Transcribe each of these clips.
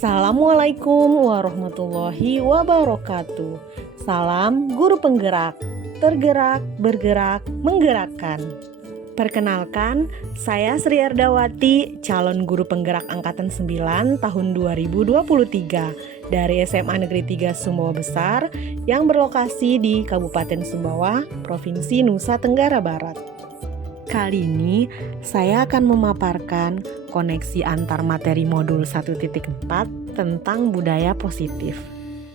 Assalamualaikum warahmatullahi wabarakatuh. Salam guru penggerak, tergerak, bergerak, menggerakkan. Perkenalkan, saya Sri Ardawati, calon guru penggerak angkatan 9 tahun 2023 dari SMA Negeri 3 Sumbawa Besar yang berlokasi di Kabupaten Sumbawa, Provinsi Nusa Tenggara Barat. Kali ini saya akan memaparkan koneksi antar materi modul 1.4 tentang budaya positif.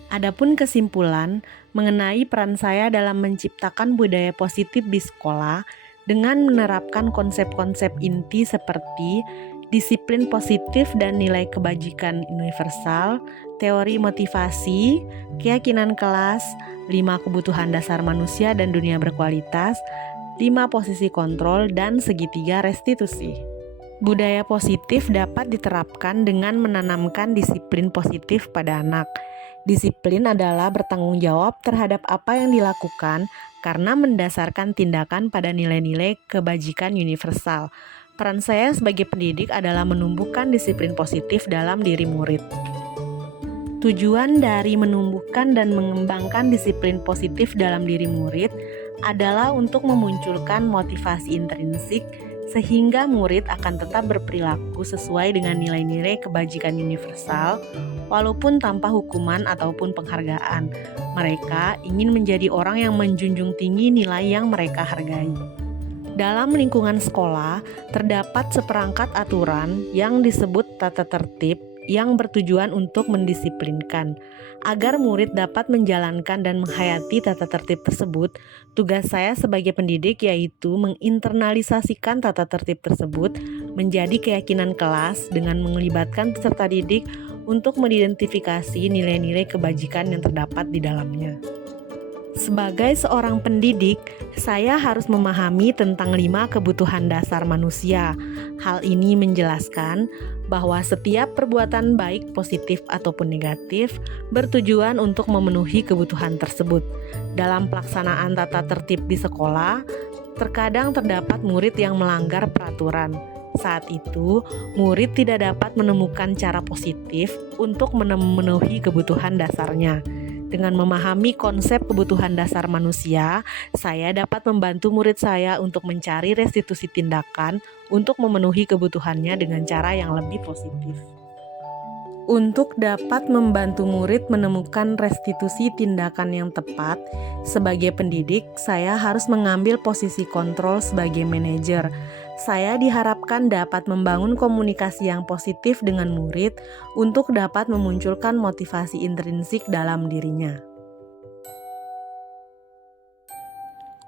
Adapun kesimpulan mengenai peran saya dalam menciptakan budaya positif di sekolah dengan menerapkan konsep-konsep inti seperti disiplin positif dan nilai kebajikan universal, teori motivasi, keyakinan kelas, 5 kebutuhan dasar manusia dan dunia berkualitas, 5 posisi kontrol, dan segitiga restitusi. Budaya positif dapat diterapkan dengan menanamkan disiplin positif pada anak. Disiplin adalah bertanggung jawab terhadap apa yang dilakukan karena mendasarkan tindakan pada nilai-nilai kebajikan universal. Peran saya sebagai pendidik adalah menumbuhkan disiplin positif dalam diri murid. Tujuan dari menumbuhkan dan mengembangkan disiplin positif dalam diri murid adalah untuk memunculkan motivasi intrinsik sehingga murid akan tetap berperilaku sesuai dengan nilai-nilai kebajikan universal walaupun tanpa hukuman ataupun penghargaan. Mereka ingin menjadi orang yang menjunjung tinggi nilai yang mereka hargai. Dalam lingkungan sekolah, terdapat seperangkat aturan yang disebut tata tertib yang bertujuan untuk mendisiplinkan. Agar murid dapat menjalankan dan menghayati tata tertib tersebut, tugas saya sebagai pendidik yaitu menginternalisasikan tata tertib tersebut menjadi keyakinan kelas dengan melibatkan peserta didik untuk mengidentifikasi nilai-nilai kebajikan yang terdapat di dalamnya. Sebagai seorang pendidik, saya harus memahami tentang 5 kebutuhan dasar manusia. Hal ini menjelaskan bahwa setiap perbuatan baik positif ataupun negatif bertujuan untuk memenuhi kebutuhan tersebut. Dalam pelaksanaan tata tertib di sekolah, terkadang terdapat murid yang melanggar peraturan. Saat itu, murid tidak dapat menemukan cara positif untuk memenuhi kebutuhan dasarnya. Dengan memahami konsep kebutuhan dasar manusia, saya dapat membantu murid saya untuk mencari restitusi tindakan untuk memenuhi kebutuhannya dengan cara yang lebih positif. Untuk dapat membantu murid menemukan restitusi tindakan yang tepat, sebagai pendidik, saya harus mengambil posisi kontrol sebagai manajer. Saya diharapkan dapat membangun komunikasi yang positif dengan murid untuk dapat memunculkan motivasi intrinsik dalam dirinya.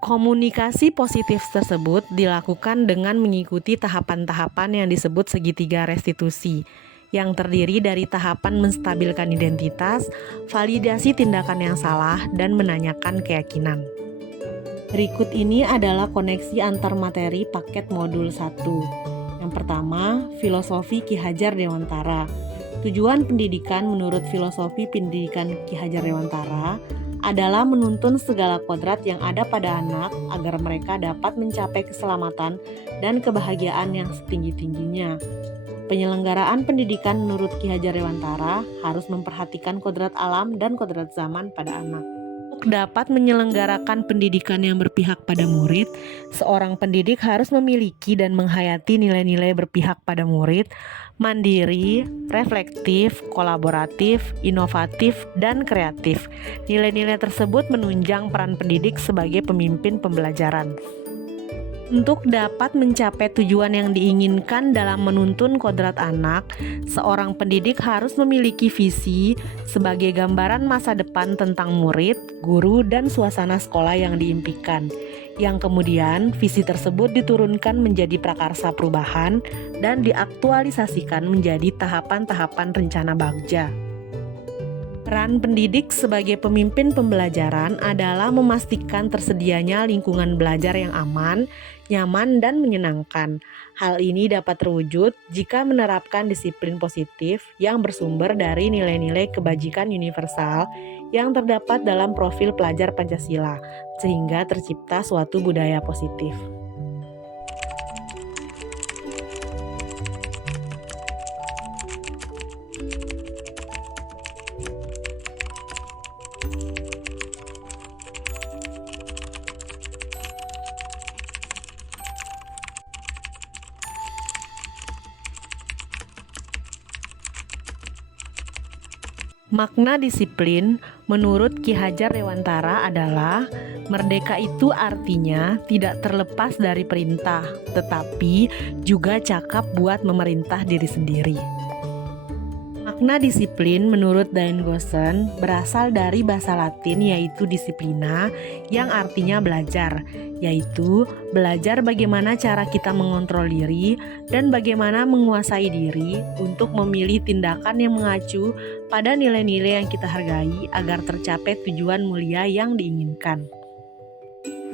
Komunikasi positif tersebut dilakukan dengan mengikuti tahapan-tahapan yang disebut segitiga restitusi, yang terdiri dari tahapan menstabilkan identitas, validasi tindakan yang salah, dan menanyakan keyakinan. Berikut ini adalah koneksi antar materi paket modul 1. Yang pertama, filosofi Ki Hajar Dewantara. Tujuan pendidikan menurut filosofi pendidikan Ki Hajar Dewantara adalah menuntun segala kodrat yang ada pada anak agar mereka dapat mencapai keselamatan dan kebahagiaan yang setinggi-tingginya. Penyelenggaraan pendidikan menurut Ki Hajar Dewantara harus memperhatikan kodrat alam dan kodrat zaman pada anak. Untuk dapat menyelenggarakan pendidikan yang berpihak pada murid, seorang pendidik harus memiliki dan menghayati nilai-nilai berpihak pada murid, mandiri, reflektif, kolaboratif, inovatif, dan kreatif. Nilai-nilai tersebut menunjang peran pendidik sebagai pemimpin pembelajaran. Untuk dapat mencapai tujuan yang diinginkan dalam menuntun kodrat anak, seorang pendidik harus memiliki visi sebagai gambaran masa depan tentang murid, guru, dan suasana sekolah yang diimpikan. Yang kemudian visi tersebut diturunkan menjadi prakarsa perubahan dan diaktualisasikan menjadi tahapan-tahapan rencana bagja. Peran pendidik sebagai pemimpin pembelajaran adalah memastikan tersedianya lingkungan belajar yang aman, nyaman, dan menyenangkan. Hal ini dapat terwujud jika menerapkan disiplin positif yang bersumber dari nilai-nilai kebajikan universal yang terdapat dalam profil pelajar Pancasila, sehingga tercipta suatu budaya positif. Makna disiplin menurut Ki Hajar Dewantara adalah merdeka itu artinya tidak terlepas dari perintah, tetapi juga cakap buat memerintah diri sendiri. Makna disiplin menurut Dain Goosen berasal dari bahasa Latin yaitu disiplina yang artinya belajar, yaitu belajar bagaimana cara kita mengontrol diri dan bagaimana menguasai diri untuk memilih tindakan yang mengacu pada nilai-nilai yang kita hargai agar tercapai tujuan mulia yang diinginkan.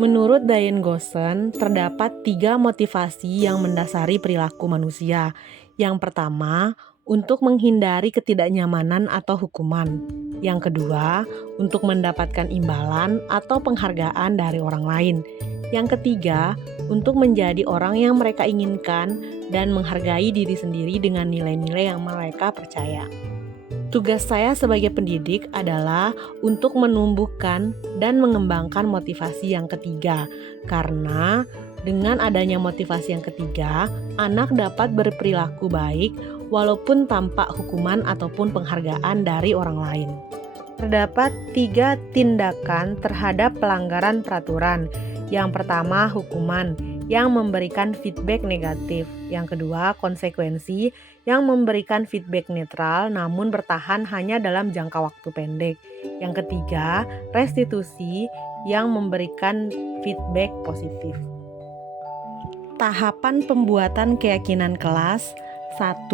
Menurut Dain Goosen, terdapat 3 motivasi yang mendasari perilaku manusia. Yang pertama, untuk menghindari ketidaknyamanan atau hukuman. Yang kedua, untuk mendapatkan imbalan atau penghargaan dari orang lain. Yang ketiga, untuk menjadi orang yang mereka inginkan dan menghargai diri sendiri dengan nilai-nilai yang mereka percaya. Tugas saya sebagai pendidik adalah untuk menumbuhkan dan mengembangkan motivasi yang ketiga, karena dengan adanya motivasi yang ketiga, anak dapat berperilaku baik walaupun tanpa hukuman ataupun penghargaan dari orang lain. Terdapat 3 tindakan terhadap pelanggaran peraturan. Yang pertama, hukuman yang memberikan feedback negatif. Yang kedua, konsekuensi yang memberikan feedback netral namun bertahan hanya dalam jangka waktu pendek. Yang ketiga, restitusi yang memberikan feedback positif. Tahapan pembuatan keyakinan kelas. 1.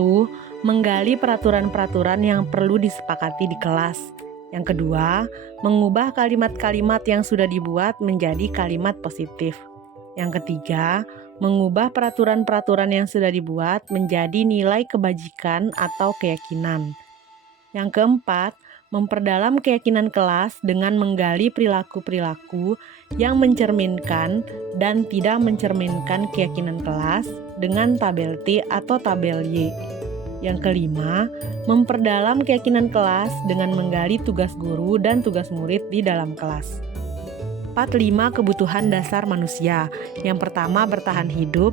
Menggali peraturan-peraturan yang perlu disepakati di kelas. Yang kedua, mengubah kalimat-kalimat yang sudah dibuat menjadi kalimat positif. Yang ketiga, mengubah peraturan-peraturan yang sudah dibuat menjadi nilai kebajikan atau keyakinan. Yang keempat, memperdalam keyakinan kelas dengan menggali perilaku-perilaku yang mencerminkan dan tidak mencerminkan keyakinan kelas dengan tabel T atau tabel Y. Yang kelima, memperdalam keyakinan kelas dengan menggali tugas guru dan tugas murid di dalam kelas. 4-5 kebutuhan dasar manusia. Yang pertama, bertahan hidup.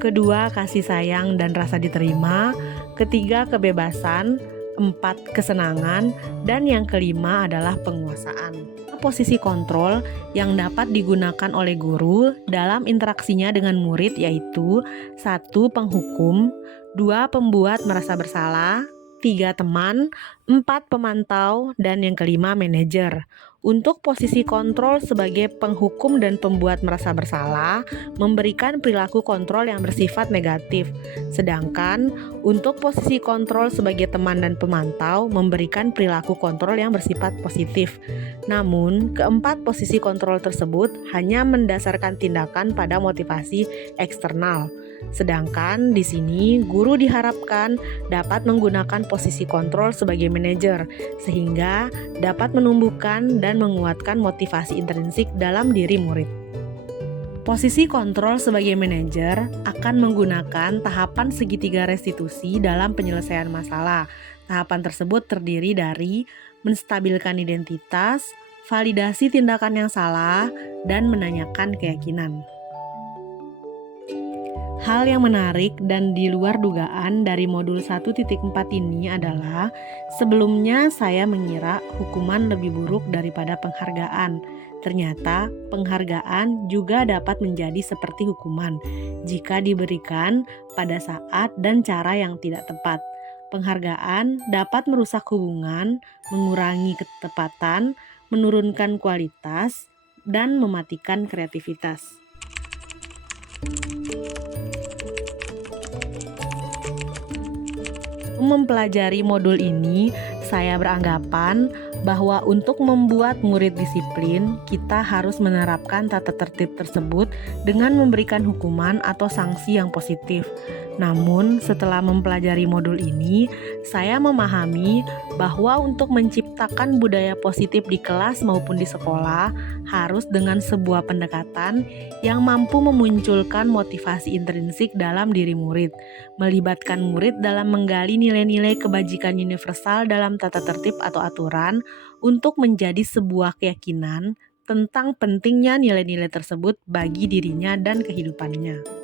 Kedua, kasih sayang dan rasa diterima. Ketiga, kebebasan. 4, kesenangan. Dan yang kelima adalah penguasaan. Posisi kontrol yang dapat digunakan oleh guru dalam interaksinya dengan murid yaitu 1. Penghukum, 2. Pembuat merasa bersalah, 3. Teman, 4. Pemantau, dan yang kelima manajer. Untuk posisi kontrol sebagai penghukum dan pembuat merasa bersalah memberikan perilaku kontrol yang bersifat negatif. Sedangkan untuk posisi kontrol sebagai teman dan pemantau memberikan perilaku kontrol yang bersifat positif. Namun, keempat posisi kontrol tersebut hanya mendasarkan tindakan pada motivasi eksternal. Sedangkan di sini guru diharapkan dapat menggunakan posisi kontrol sebagai manajer sehingga dapat menumbuhkan dan menguatkan motivasi intrinsik dalam diri murid. Posisi kontrol sebagai manajer akan menggunakan tahapan segitiga restitusi dalam penyelesaian masalah. Tahapan tersebut terdiri dari menstabilkan identitas, validasi tindakan yang salah, dan menanyakan keyakinan. Hal yang menarik dan di luar dugaan dari modul 1.4 ini adalah sebelumnya saya mengira hukuman lebih buruk daripada penghargaan. Ternyata penghargaan juga dapat menjadi seperti hukuman jika diberikan pada saat dan cara yang tidak tepat. Penghargaan dapat merusak hubungan, mengurangi ketepatan, menurunkan kualitas, dan mematikan kreativitas. Mempelajari modul ini, saya beranggapan bahwa untuk membuat murid disiplin, kita harus menerapkan tata tertib tersebut dengan memberikan hukuman atau sanksi yang positif. Namun, setelah mempelajari modul ini, saya memahami bahwa untuk menciptakan budaya positif di kelas maupun di sekolah harus dengan sebuah pendekatan yang mampu memunculkan motivasi intrinsik dalam diri murid, melibatkan murid dalam menggali nilai-nilai kebajikan universal dalam tata tertib atau aturan untuk menjadi sebuah keyakinan tentang pentingnya nilai-nilai tersebut bagi dirinya dan kehidupannya.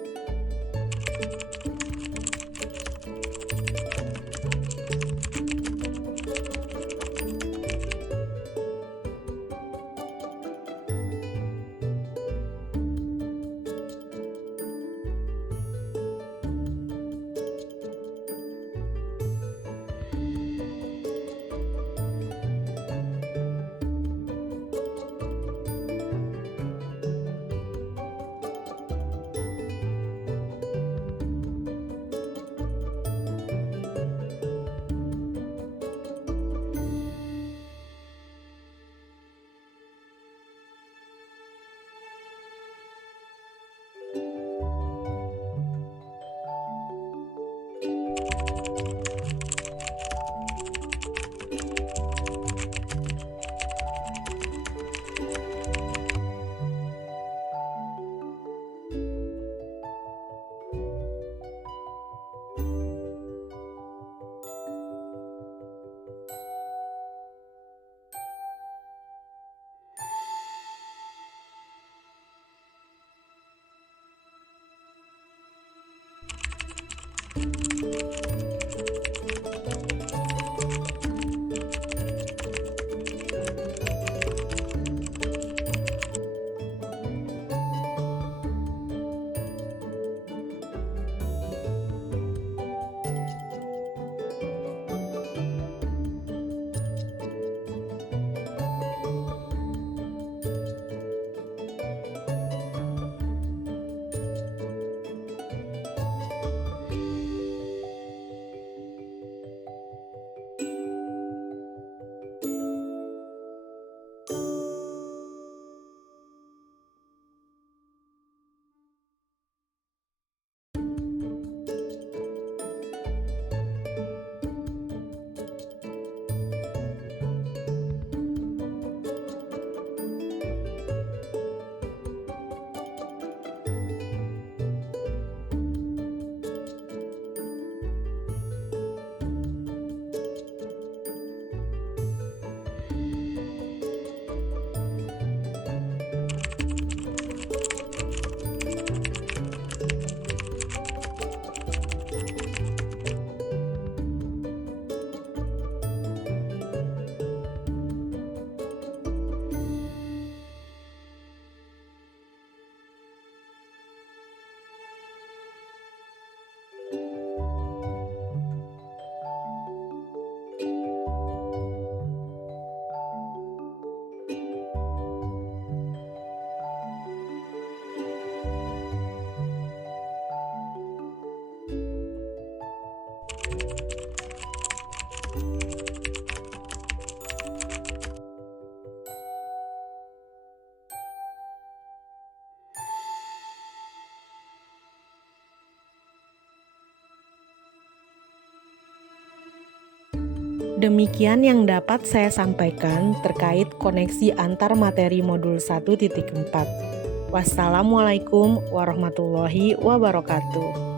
Demikian yang dapat saya sampaikan terkait koneksi antar materi modul 1.4. Wassalamualaikum warahmatullahi wabarakatuh.